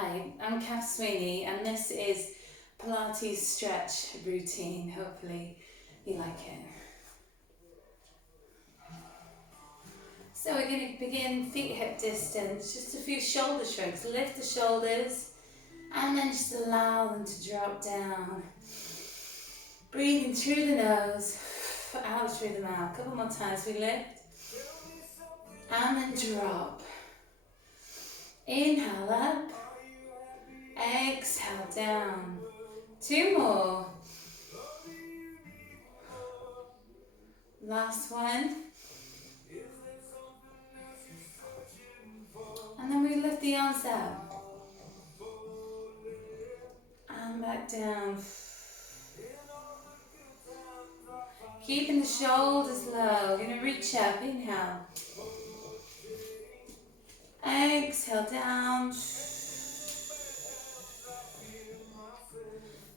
Hi, I'm Kath Sweeney and this is Pilates Stretch routine. Hopefully you like it. So we're going to begin feet hip distance, just a few shoulder shrugs. Lift the shoulders and then just allow them to drop down. Breathing through the nose, out through the mouth. A couple more times. We lift and then drop. Inhale up. Exhale down. 2 more. Last one. And then we lift the arms up. And back down. Keeping the shoulders low. We're going to reach up. Inhale. Exhale down.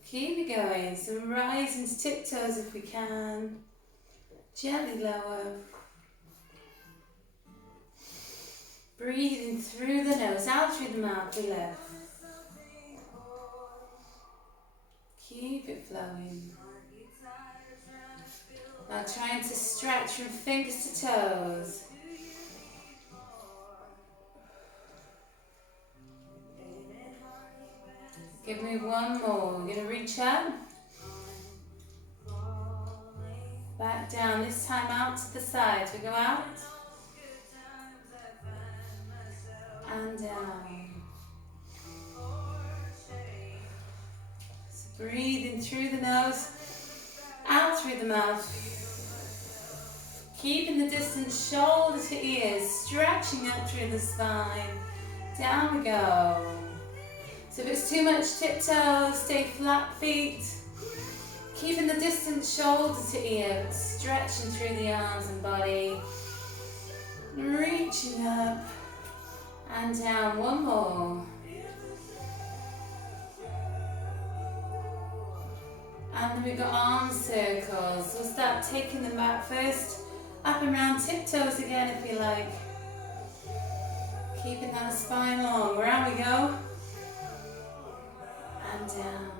Keep it going. So rise into tiptoes if we can. Gently lower. Breathing through the nose, out through the mouth, we lift. Keep it flowing. Now trying to stretch from fingers to toes. Give me one more. We're going to reach up. Back down, this time out to the sides. We go out. And down. So breathing through the nose, out through the mouth. Keeping the distance, shoulder to ears, stretching up through the spine. Down we go. So if it's too much tiptoes, stay flat feet. Keeping the distance, shoulder to ear, stretching through the arms and body. Reaching up and down. One more. And then we've got arm circles. We'll start taking them back first. Up and round, tiptoes again if you like. Keeping that spine long. Around we go. And down.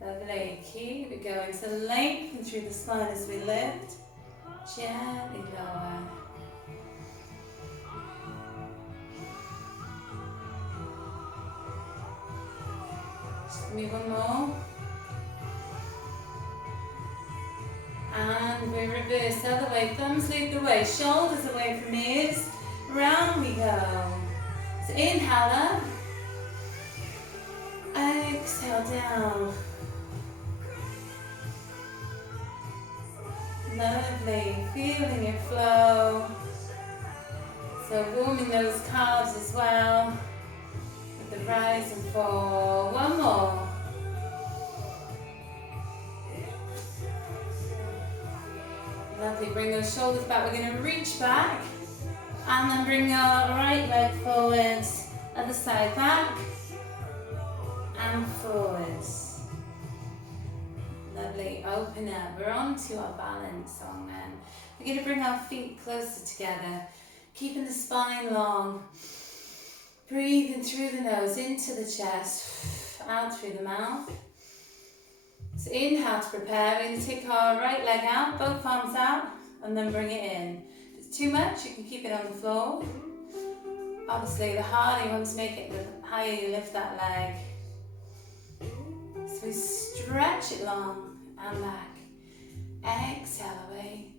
Lovely. Keep it going. So lengthen through the spine as we lift. Gently lower. Just give me one more. And we reverse the other way. Thumbs lead the way. Shoulders away from ears. Round we go. So inhale up. Exhale down. Lovely. Feeling your flow. So warming those calves as well. With the rise and fall. One more. Lovely. Bring those shoulders back. We're going to reach back. And then bring our right leg forwards. Other side back. And forwards. Lovely, open up. We're on to our balance song then. We're going to bring our feet closer together, keeping the spine long. Breathing through the nose, into the chest, out through the mouth. So inhale to prepare. We're going to take our right leg out, both arms out, and then bring it in. If it's too much, you can keep it on the floor. Obviously, the harder you want to make it, the higher you lift that leg. So we stretch it long and back. Exhale away.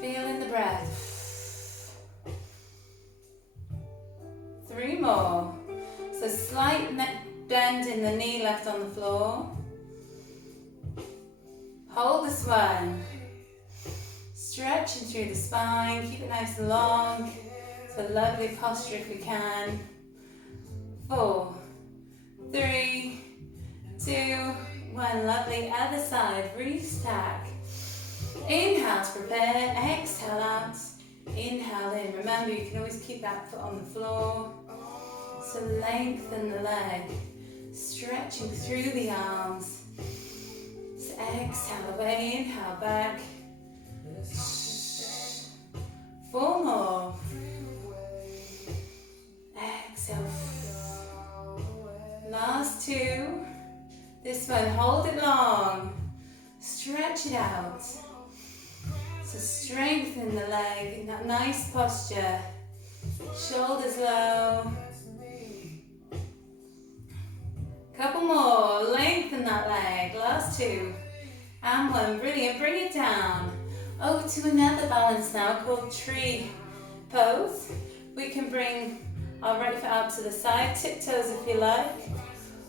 Feeling the breath. 3 more. So slight bend in the knee left on the floor. Hold this one. Stretching through the spine. Keep it nice and long. So lovely posture if we can. 4, 3, 2, 1. Lovely. Other side. Restack. Inhale to prepare. Exhale out. Inhale in. Remember, you can always keep that foot on the floor. So lengthen the leg. Stretching through the arms. So exhale away. Inhale back. 4 more. Exhale. This one, hold it long. Stretch it out. So strengthen the leg in that nice posture. Shoulders low. Couple more. Lengthen that leg. Last two. And one. Brilliant. Bring it down. Over to another balance now called tree pose. We can bring our right foot out to the side. Tiptoes if you like.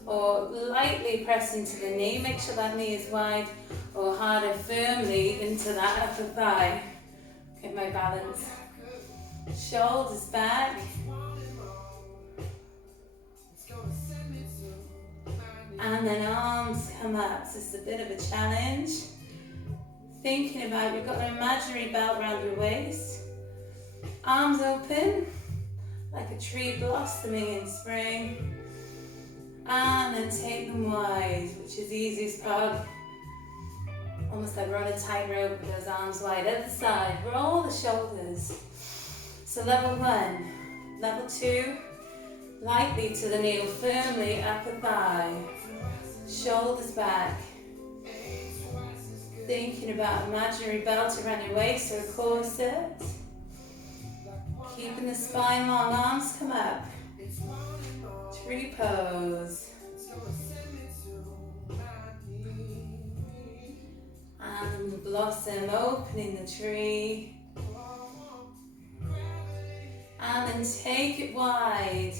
Or lightly press into the knee. Make sure that knee is wide. Or harder firmly into that upper thigh. Get my balance. Shoulders back. And then arms come up. So it's a bit of a challenge. Thinking about, you've got an imaginary belt around your waist. Arms open, like a tree blossoming in spring. And then take them wide, which is the easiest part. Almost like we're on a tightrope with those arms wide. Other side, roll the shoulders. So level one, level two, lightly to the knee, firmly upper thigh. Shoulders back. Thinking about imaginary belt around your waist or a corset. Keeping the spine long, arms come up. Tree pose. And blossom, opening the tree. And then take it wide.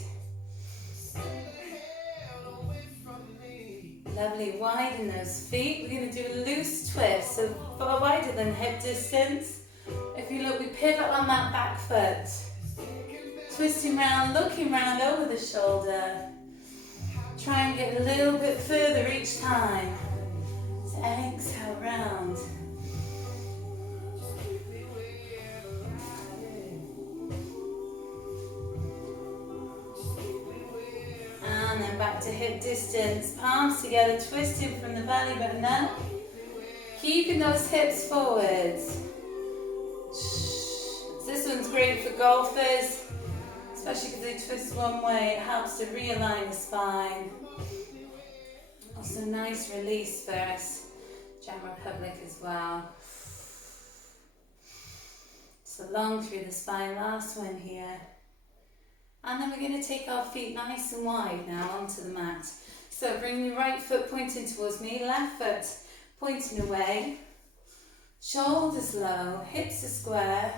Lovely, widen those feet. We're going to do a loose twist, so far wider than hip distance. If you look, we pivot on that back foot. Twisting round, looking round over the shoulder. Try and get a little bit further each time. So exhale round. And then back to hip distance. Palms together, twisting from the belly button up. Keeping those hips forwards. This one's great for golfers, especially because they twist one way. It helps to realign the spine. Also nice release for us, Jam Republic as well. So long through the spine, last one here. And then we're going to take our feet nice and wide now onto the mat. So bring your right foot pointing towards me, left foot pointing away. Shoulders low, hips are square.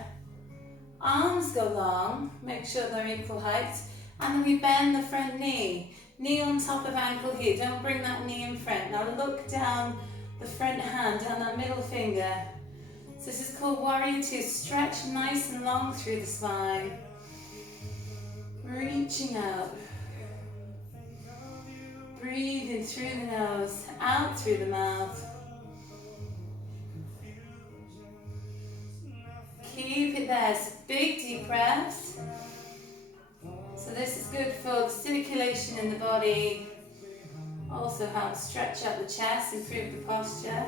Arms go long, make sure they're equal height. And then we bend the front knee. Knee on top of ankle here, don't bring that knee in front. Now look down the front hand, down that middle finger. So this is called Warrior Two. Stretch nice and long through the spine. Reaching out. Breathing through the nose, out through the mouth. Keep it there, so big deep breaths. So this is good for the circulation in the body. Also helps stretch out the chest, improve the posture.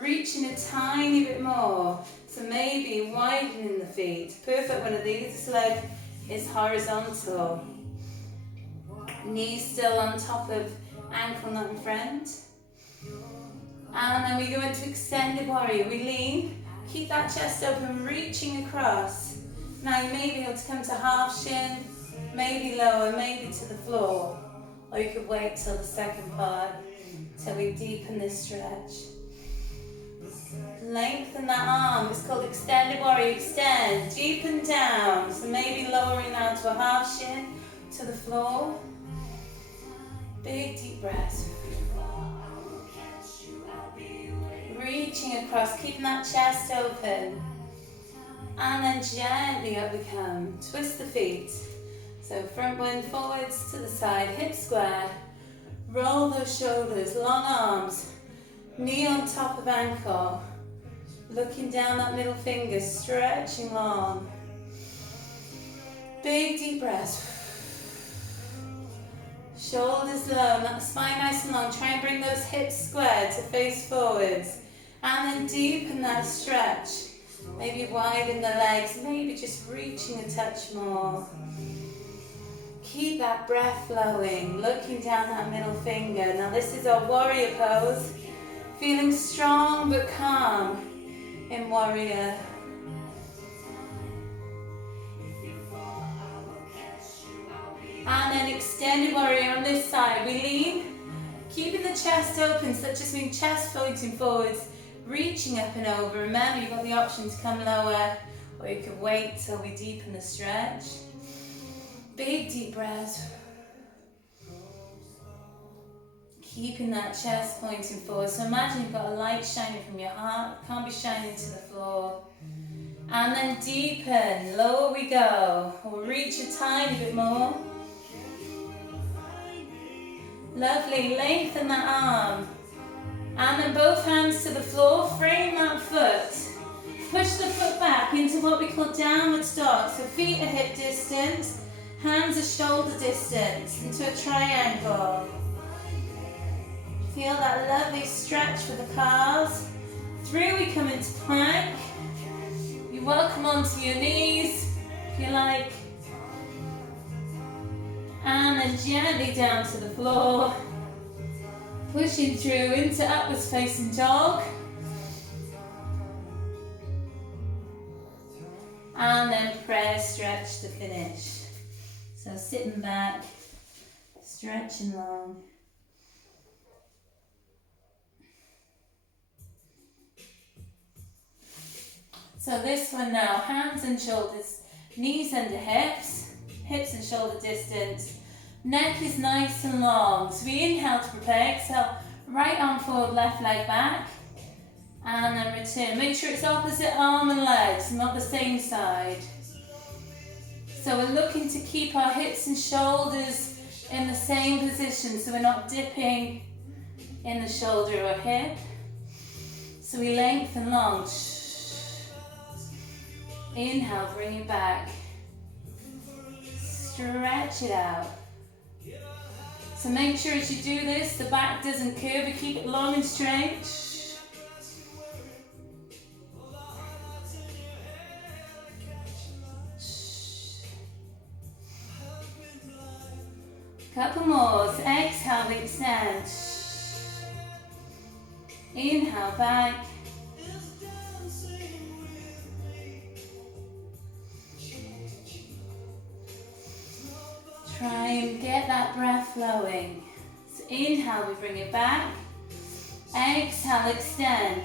Reaching a tiny bit more, so maybe widening the feet. Perfect one of these, this leg is horizontal. Knees still on top of ankle, not in front. And then we go into extended warrior. We lean, keep that chest open, reaching across. Now you may be able to come to half shin, maybe lower, maybe to the floor. Or you could wait till the second part, till we deepen this stretch. Lengthen that arm, it's called extended warrior. Extend, deepen down. So maybe lowering now to a half shin, to the floor. Big deep breath. Reaching across, keeping that chest open. And then gently up we come. Twist the feet. So front one forwards to the side, hip square. Roll those shoulders, long arms. Knee on top of ankle. Looking down that middle finger, stretching long. Big deep breath. Shoulders low, not the spine nice and long. Try and bring those hips square to face forwards. And then deepen that stretch. Maybe widen the legs, maybe just reaching a touch more. Keep that breath flowing, looking down that middle finger. Now this is our warrior pose. Feeling strong but calm in warrior. And then extended warrior on this side. We lean, keeping the chest open, so that just means chest floating forwards, reaching up and over. Remember, you've got the option to come lower, or you can wait till we deepen the stretch. Big deep breaths. Keeping that chest pointing forward. So imagine you've got a light shining from your heart. It can't be shining to the floor. And then deepen. Lower we go. We'll reach a tiny bit more. Lovely. Lengthen that arm. And then both hands to the floor. Frame that foot. Push the foot back into what we call downward dog. So feet are hip distance. Hands are shoulder distance. Into a triangle. Feel that lovely stretch for the calves. Through we come into plank. You welcome onto your knees, if you like. And then gently down to the floor. Pushing through into upwards facing dog. And then prayer stretch to finish. So sitting back, stretching long. So this one now, hands and shoulders, knees under hips, hips and shoulder distance. Neck is nice and long. So we inhale to prepare, exhale, right arm forward, left leg back. And then return. Make sure it's opposite arm and legs, not the same side. So we're looking to keep our hips and shoulders in the same position, so we're not dipping in the shoulder or hip. So we lengthen long. Inhale, bring it back. Stretch it out. So make sure as you do this, the back doesn't curve, but keep it long and straight. Couple more. So exhale, extend. Inhale, back. Try and get that breath flowing. So inhale, we bring it back. Exhale, extend.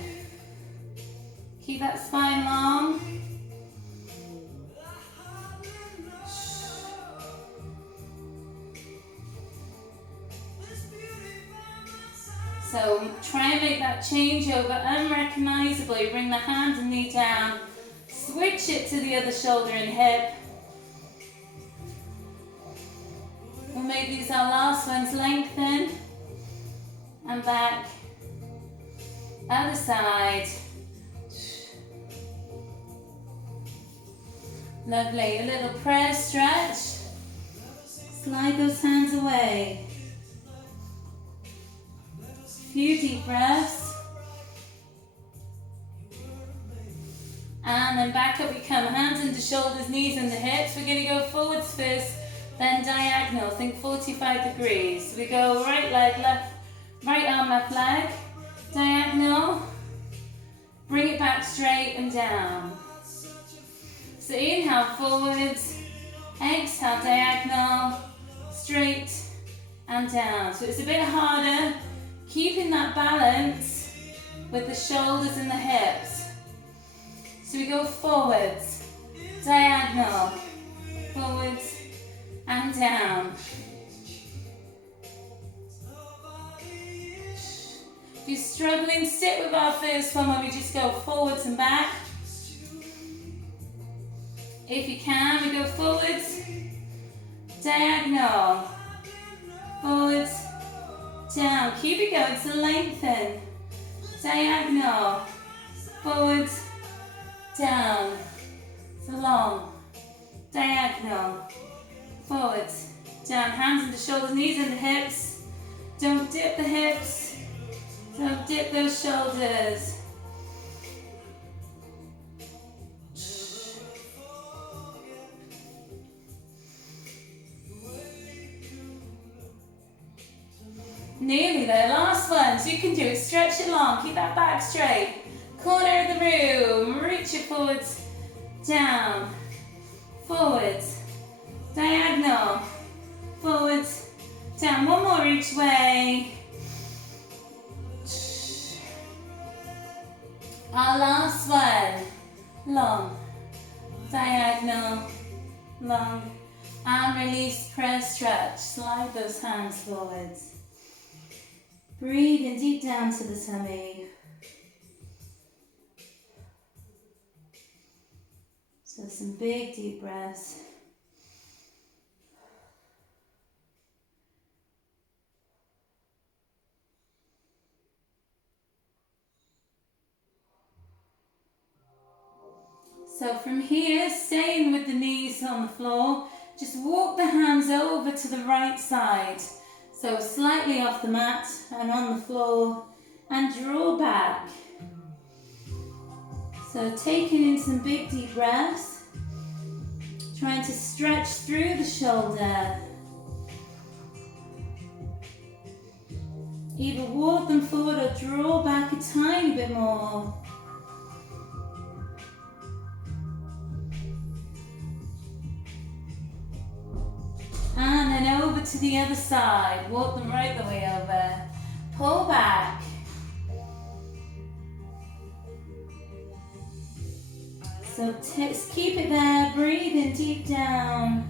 Keep that spine long. So try and make that change over unrecognizably. Bring the hand and knee down. Switch it to the other shoulder and hip. We'll make these our last ones. Lengthen and back. Other side. Lovely. A little prayer stretch. Slide those hands away. Few deep breaths. And then back up we come. Hands into shoulders, knees into hips. We're going to go forwards first. Then diagonal, think 45 degrees. So we go right leg, left, right arm, left leg, diagonal, bring it back straight and down. So inhale forwards, exhale diagonal, straight and down. So it's a bit harder, keeping that balance with the shoulders and the hips. So we go forwards, diagonal, forwards, and down. If you're struggling, stick with our first one where we just go forwards and back. If you can, we go forwards, diagonal, forwards, down. Keep it going, so lengthen, diagonal, forwards, down, so long, diagonal, forwards, down, hands into shoulders, knees into hips. Don't dip the hips, don't dip those shoulders. Nearly there, last one. So you can do it, stretch it long, keep that back straight. Corner of the room, reach it forwards, down, forwards, diagonal, forwards, down. One more each way. Our last one, long, diagonal, long, and release, press, stretch. Slide those hands forwards. Breathe in deep down to the tummy. So some big deep breaths. So from here, staying with the knees on the floor, just walk the hands over to the right side. So slightly off the mat and on the floor, and draw back. So taking in some big deep breaths, trying to stretch through the shoulder. Either walk them forward or draw back a tiny bit more. And then over to the other side. Walk them right the way over. Pull back. So keep it there. Breathe in deep down.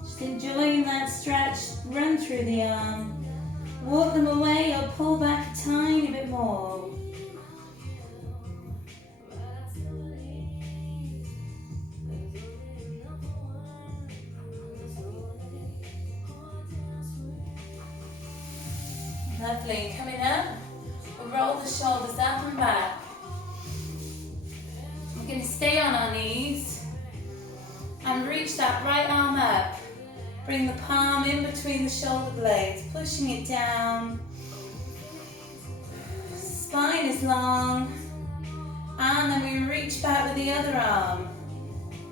Just enjoying that stretch. Run through the arm. Walk them away or pull back a tiny bit more. Lovely. Coming up, we'll roll the shoulders up and back. We're going to stay on our knees and reach that right arm up. Bring the palm in between the shoulder blades, pushing it down. Spine is long. And then we reach back with the other arm.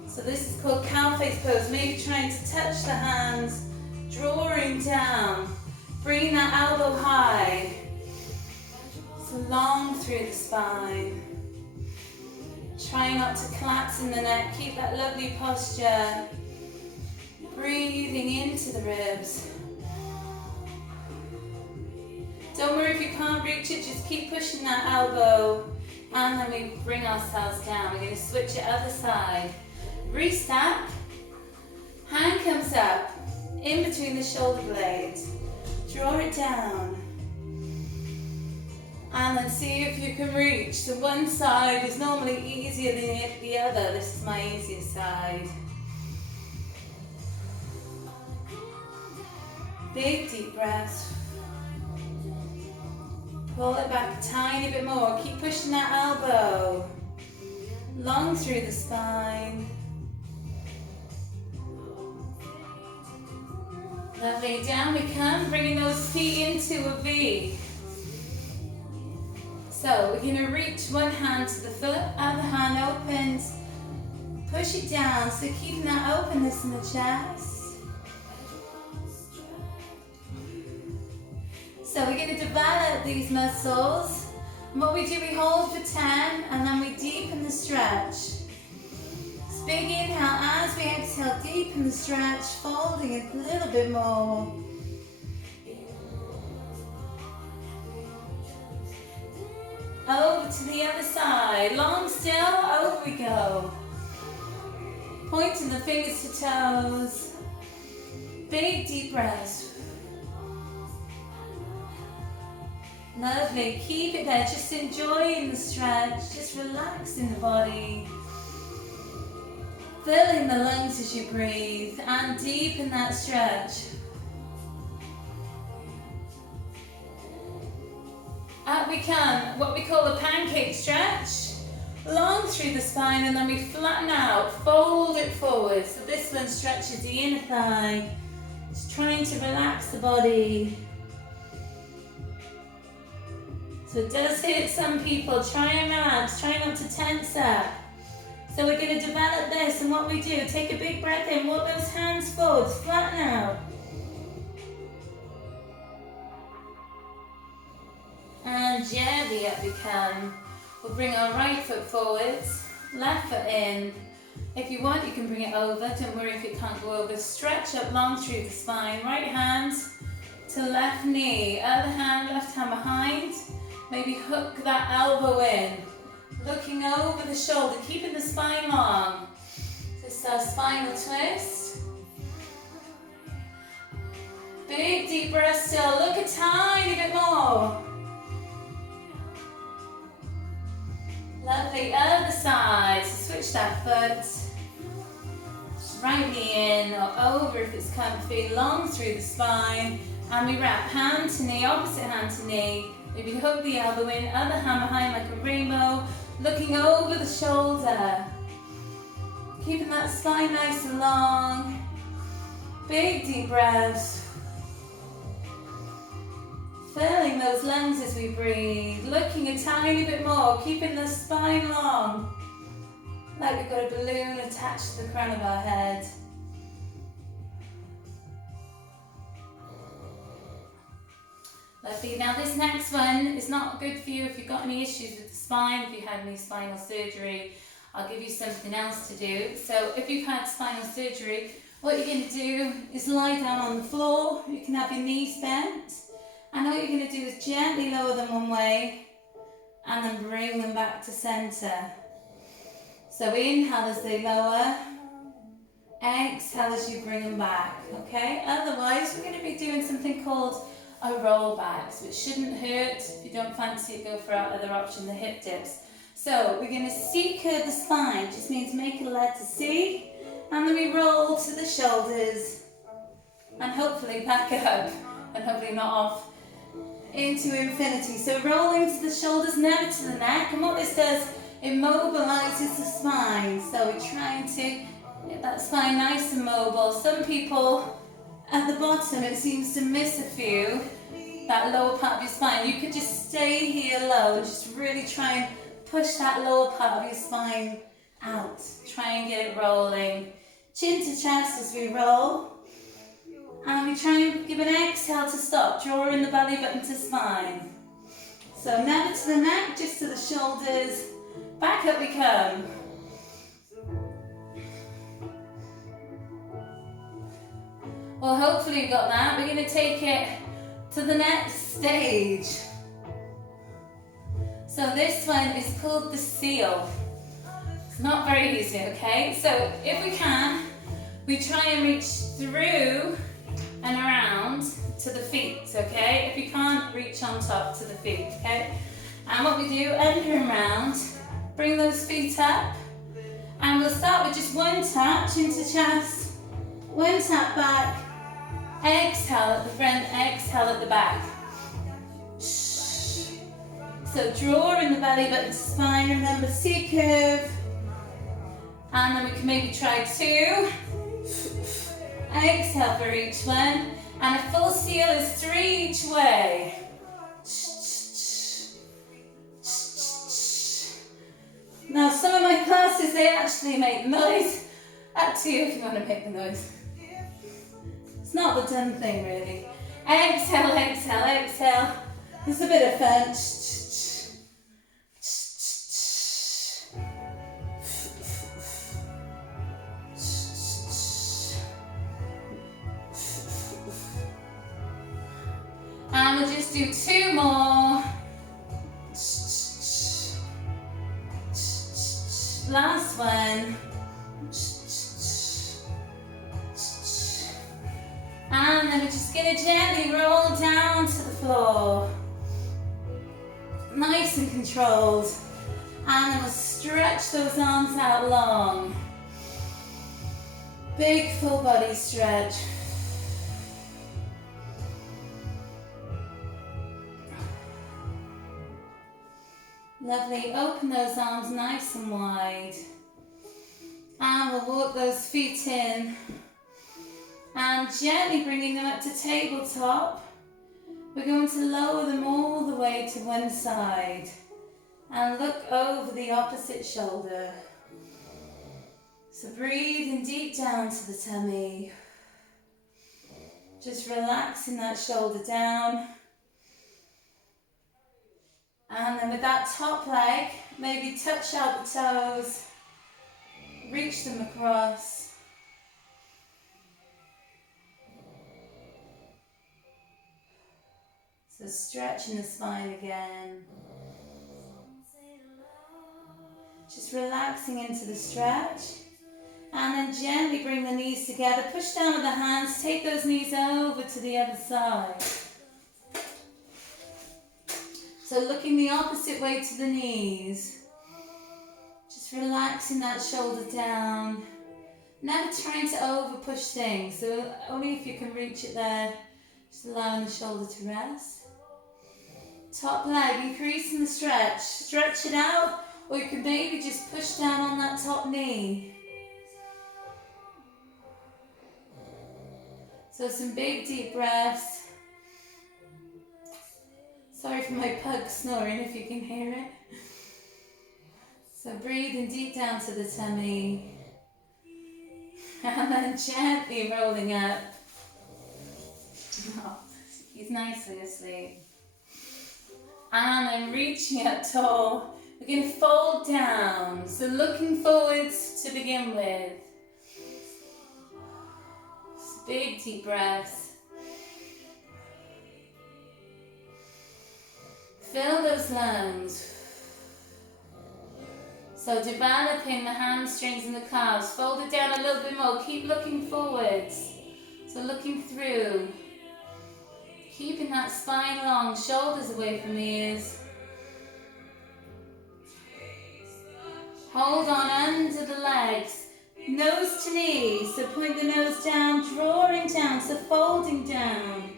So this is called cow face pose. Maybe trying to touch the hands, drawing down. Bring that elbow high. So long through the spine. Try not to collapse in the neck. Keep that lovely posture. Breathing into the ribs. Don't worry if you can't reach it, just keep pushing that elbow. And then we bring ourselves down. We're going to switch it other side. Restack. Hand comes up in between the shoulder blades. Draw it down. And then see if you can reach. So one side is normally easier than the other. This is my easiest side. Big deep breath. Pull it back a tiny bit more. Keep pushing that elbow. Long through the spine. Lovely, down we come, bringing those feet into a V. So we're going to reach one hand to the foot, other hand opens, push it down, so keeping that openness in the chest. So we're going to develop these muscles. And what we do, we hold for 10 and then we deepen the stretch. Big inhale, as we exhale, deepen the stretch, folding it a little bit more. Over to the other side, long still, over we go. Pointing the fingers to toes. Big deep breaths. Lovely, keep it there, just enjoying the stretch, just relaxing the body. Filling the lungs as you breathe and deepen that stretch. Up we come, what we call a pancake stretch. Long through the spine and then we flatten out, fold it forward. So this one stretches the inner thigh. Just trying to relax the body. So it does hit some people. Try and relax, try not to tense up. So we're going to develop this, and what we do, take a big breath in, walk those hands forward, flatten out. And gently up we come. We'll bring our right foot forwards, left foot in. If you want, you can bring it over. Don't worry if it can't go over. Stretch up long through the spine. Right hand to left knee. Other hand, left hand behind. Maybe hook that elbow in. Looking over the shoulder, keeping the spine long. Just our spinal twist. Big deep breath still. Look a tiny bit more. Lovely. Other side. So switch that foot. Right knee in or over if it's comfy. Long through the spine. And we wrap hand to knee, opposite hand to knee. Maybe hook the elbow in, other hand behind like a rainbow. Looking over the shoulder. Keeping that spine nice and long. Big deep breaths. Filling those lungs as we breathe. Looking a tiny bit more. Keeping the spine long. Like we've got a balloon attached to the crown of our head. Lovely. Now this next one is not good for you if you've got any issues with the spine, if you had any spinal surgery. I'll give you something else to do. So if you've had spinal surgery, what you're going to do is lie down on the floor. You can have your knees bent. And all you're going to do is gently lower them one way and then bring them back to centre. So inhale as they lower. Exhale as you bring them back. Okay? Otherwise, we're going to be doing something called a roll back, which shouldn't hurt. If you don't fancy it, go for our other option, the hip dips. So we're going to C-curve the spine, just means make a letter C, and then we roll to the shoulders, and hopefully back up, and hopefully not off into infinity. So rolling to the shoulders, never to the neck, and what this does, it mobilizes the spine. So we're trying to get that spine nice and mobile. Some people at the bottom, it seems to miss a few, that lower part of your spine. You could just stay here low and just really try and push that lower part of your spine out. Try and get it rolling. Chin to chest as we roll. And we try and give an exhale to stop, drawing the belly button to spine. So never to the neck, just to the shoulders. Back up we come. Well, hopefully you got that. We're going to take it to the next stage. So this one is called the seal. It's not very easy, okay? So if we can, we try and reach through and around to the feet, okay? If you can't, reach on top to the feet, okay? And what we do, under and round, bring those feet up. And we'll start with just one touch into chest, one tap back, exhale at the front, exhale at the back. So draw in the belly button to spine, remember C-curve. And then we can maybe try two. Exhale for each one. And a full seal is three each way. Now some of my classes, they actually make noise. Up to you if you want to make the noise. It's not the done thing really. Exhale, exhale, exhale. There's a bit of fun. And we'll just do two more. Last one. And then we're just going to gently roll down to the floor. Nice and controlled. And then we'll stretch those arms out long. Big full body stretch. Lovely, open those arms nice and wide. And we'll walk those feet in. And gently bringing them up to tabletop. We're going to lower them all the way to one side. And look over the opposite shoulder. So breathing deep down to the tummy. Just relaxing that shoulder down. And then with that top leg, maybe touch out the toes, reach them across. So stretching the spine again. Just relaxing into the stretch. And then gently bring the knees together. Push down with the hands. Take those knees over to the other side. So looking the opposite way to the knees. Just relaxing that shoulder down. Never trying to over push things. So only if you can reach it there. Just allowing the shoulder to rest. Top leg, increasing the stretch. Stretch it out. Or you can maybe just push down on that top knee. So some big deep breaths. Sorry for my pug snoring if you can hear it. So breathing deep down to the tummy. And then gently rolling up. Oh, he's nicely asleep. And then reaching up tall. We're going to fold down. So looking forwards to begin with. Big deep breaths. Fill those lungs. So developing the hamstrings and the calves. Fold it down a little bit more. Keep looking forwards. So looking through. Keeping that spine long. Shoulders away from the ears. Hold on under the legs. Nose to knee, so point the nose down, drawing down, so folding down.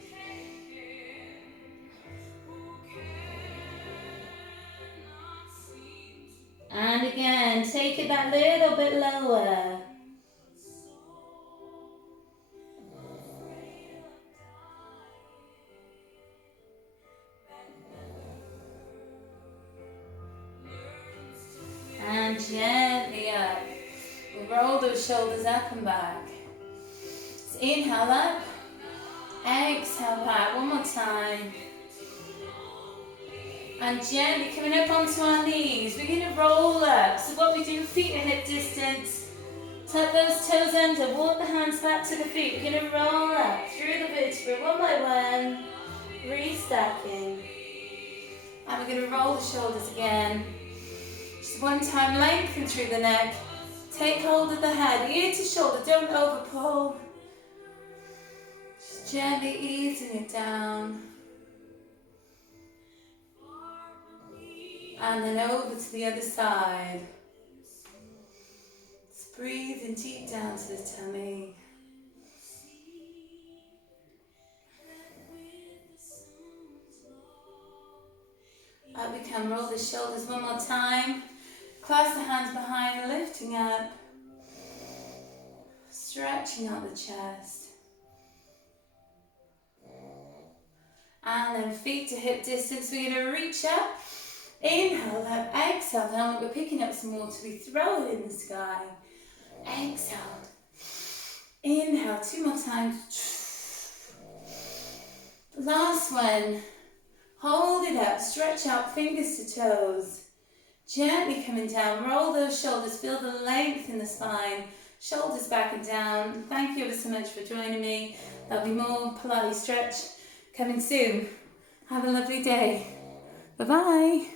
And again, take it that little bit lower. And gently up. Roll those shoulders up and back. So inhale up, exhale back. One more time. And gently coming up onto our knees. We're going to roll up. So what we do, feet at hip distance. Tuck those toes under. Walk the hands back to the feet. We're going to roll up through the vertebrae one by one. Restacking. And we're going to roll the shoulders again. Just one time, lengthen through the neck. Take hold of the head, ear to shoulder, don't over pull. Just gently easing it down. And then over to the other side. Just breathing deep down to the tummy. Up we come, roll the shoulders one more time. Clasp the hands behind, lifting up. Stretching out the chest. And then feet to hip distance. We're going to reach up. Inhale up, exhale down. We're picking up some water. We throw it in the sky. Exhale. Inhale, two more times. Last one. Hold it up, stretch out fingers to toes. Gently coming down, roll those shoulders, feel the length in the spine. Shoulders back and down. Thank you ever so much for joining me. There'll be more Pilates Stretch coming soon. Have a lovely day. Bye-bye.